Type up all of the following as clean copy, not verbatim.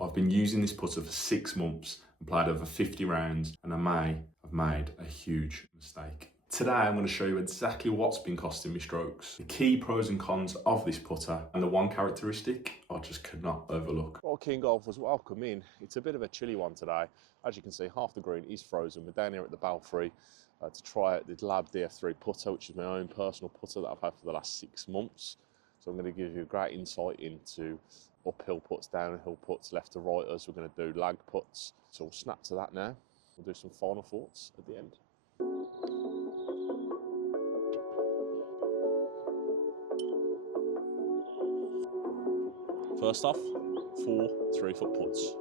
I've been using this putter for 6 months and played over 50 rounds, and I may have made a huge mistake. Today I'm going to show you exactly what's been costing me strokes, the key pros and cons of this putter, and the one characteristic I just could not overlook. Well, TheKeenGolfers, welcome in. It's a bit of a chilly one today. As you can see, half the green is frozen. We're down here at the Belfry to try out the LAB DF3 Putter, which is my own personal putter that I've had for the last 6 months. So I'm going to give you a great insight into uphill putts, downhill putts, left to right, as we're going to do lag putts. So we'll snap to that now. We'll do some final thoughts at the end. First off, 4 3-foot putts.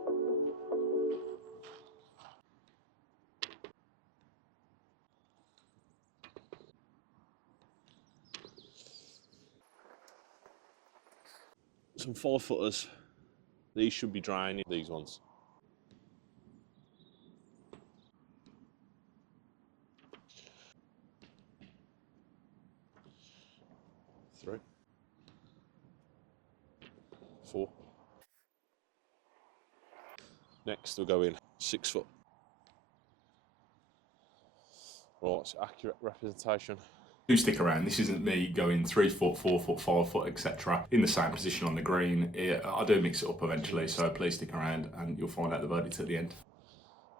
Some 4-footers. These should be drying, these ones. Three. 4. Next we'll go in 6 foot. Right, it's accurate representation. Do stick around. This isn't me going 3 foot, 4 foot, 5 foot, etc. in the same position on the green. I do mix it up eventually, so please stick around and you'll find out the verdict at the end.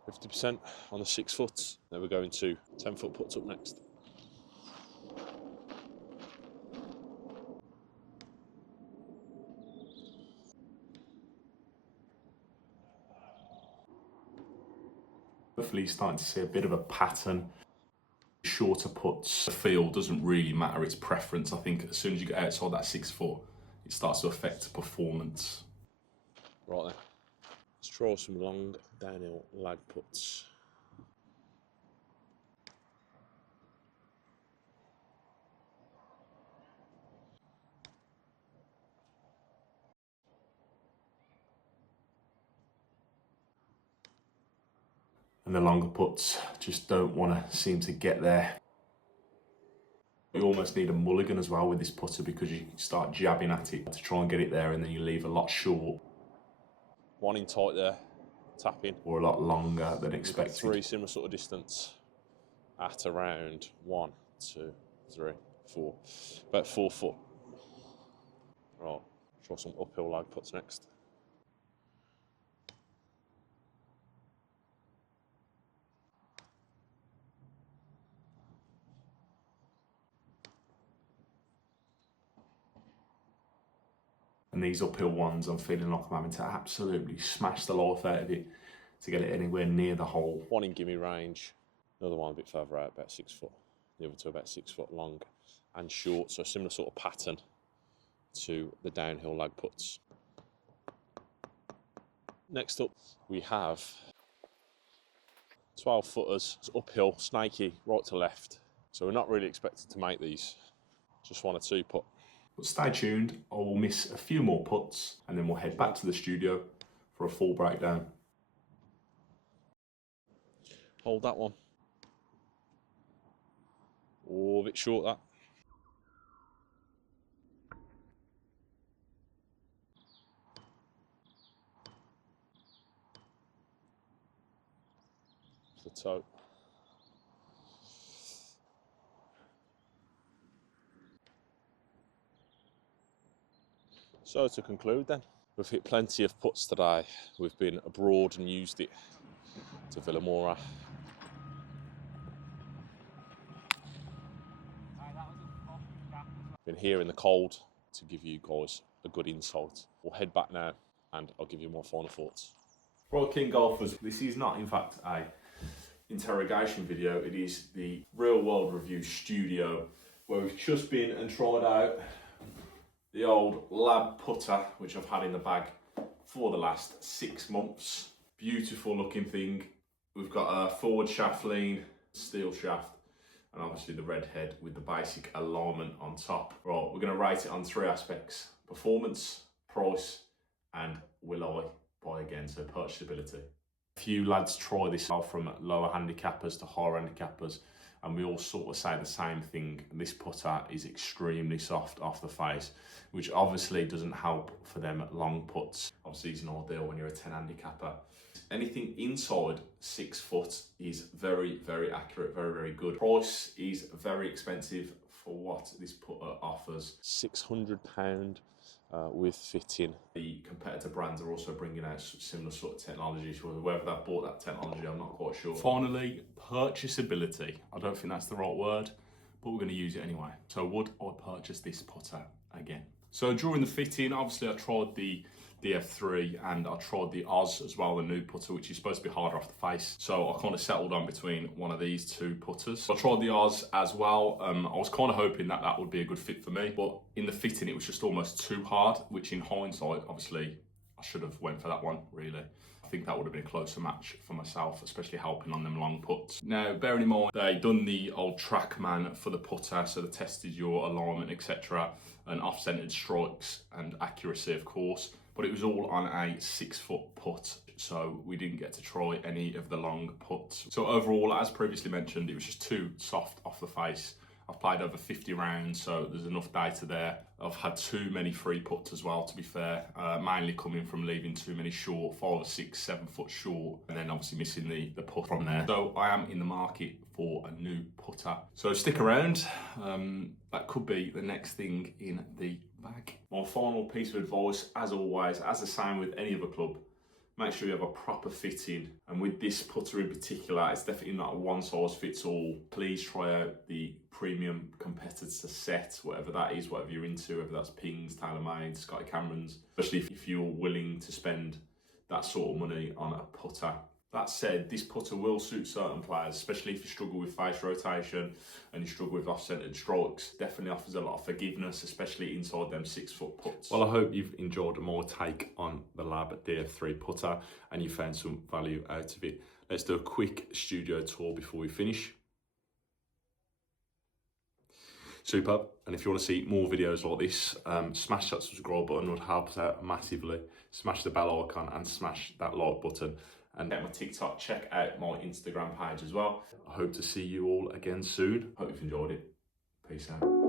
50% on the 6 foot. Then we're going to 10-foot putts up next. Hopefully you're starting to see a bit of a pattern. Shorter putts, the feel doesn't really matter, it's preference. I think as soon as you get outside that 6 foot, it starts to affect performance. Right then, let's draw some long downhill lag putts. And the longer putts just don't want to seem to get there. You almost need a mulligan as well with this putter, because you start jabbing at it to try and get it there, and then you leave a lot short. One in tight there, tapping. Or a lot longer than expected. 3 similar sort of distance at around 1, 2, 3, 4, about 4 foot. Right, try some uphill lag putts next. And these uphill ones, I'm feeling like I'm having to absolutely smash the life out of it to get it anywhere near the hole. One in gimme range, another one a bit further out, about 6 foot. The other two about 6 foot long and short, so a similar sort of pattern to the downhill lag putts. Next up, we have 12 footers, it's uphill, snaky, right to left. So we're not really expected to make these, just 1 or 2 putt. But stay tuned, I will miss a few more putts and then we'll head back to the studio for a full breakdown. Hold that one. Oh, a bit short that. The toe. So to conclude then, we've hit plenty of putts today. We've been abroad and used it to Villamora. Been here in the cold to give you guys a good insight. We'll head back now and I'll give you more final thoughts. Right, TheKeenGolfers, this is not in fact a interrogation video, it is the real world review studio where we've just been and tried out the old LAB putter, which I've had in the bag for the last 6 months. Beautiful looking thing. We've got a forward shaft lean, steel shaft, and obviously the red head with the basic alignment on top. Right, we're going to rate it on 3 aspects: performance, price, and will I buy again, so purchasability. A few lads try this out, from lower handicappers to higher handicappers, and we all sort of say the same thing. This putter is extremely soft off the face, which obviously doesn't help for them long putts. Obviously it's an ordeal when you're a 10 handicapper. Anything inside 6 foot is very, very accurate, very, very good. Price is very expensive for what this putter offers. £600 with fitting. The competitor brands are also bringing out similar sort of technology. So whether they've bought that technology, I'm not quite sure. Finally, purchasability. I don't think that's the right word, but we're going to use it anyway. So would I purchase this putter again? So during the fitting, obviously I tried the DF3 and I tried the Oz as well, the new putter, which is supposed to be harder off the face. So I kind of settled on between one of these two putters. I tried the Oz as well. I was kind of hoping that that would be a good fit for me, but in the fitting it was just almost too hard, which in hindsight, obviously I should have went for that one, really. I think that would have been a closer match for myself, especially helping on them long putts. Now, bearing in mind, they done the old TrackMan for the putter, so they tested your alignment, etc., and off-centered strikes and accuracy, of course, but it was all on a 6 foot putt, so we didn't get to try any of the long putts. So overall, as previously mentioned, it was just too soft off the face. I've played over 50 rounds, so there's enough data there. I've had too many free putts as well, to be fair, mainly coming from leaving too many short, 5, 6, 7 foot short, and then obviously missing the putt from there. So I am in the market for a new putter. So stick around, that could be the next thing in the bag. My final piece of advice, as always, as the same with any other club, make sure you have a proper fitting. And with this putter in particular, it's definitely not a one size fits all. Please try out the premium competitor set, whatever that is, whatever you're into, whether that's Pings, TaylorMade, Scotty Camerons, especially if you're willing to spend that sort of money on a putter. That said, this putter will suit certain players, especially if you struggle with face rotation and you struggle with off-centered strokes. Definitely offers a lot of forgiveness, especially inside them 6 foot putts. Well, I hope you've enjoyed my take on the LAB DF3 putter and you found some value out of it. Let's do a quick studio tour before we finish. Superb. And if you want to see more videos like this, smash that subscribe button, would help us out massively. Smash the bell icon and smash that like button. And get my TikTok, check out my Instagram page as well. I hope to see you all again soon. Hope you've enjoyed it. Peace out.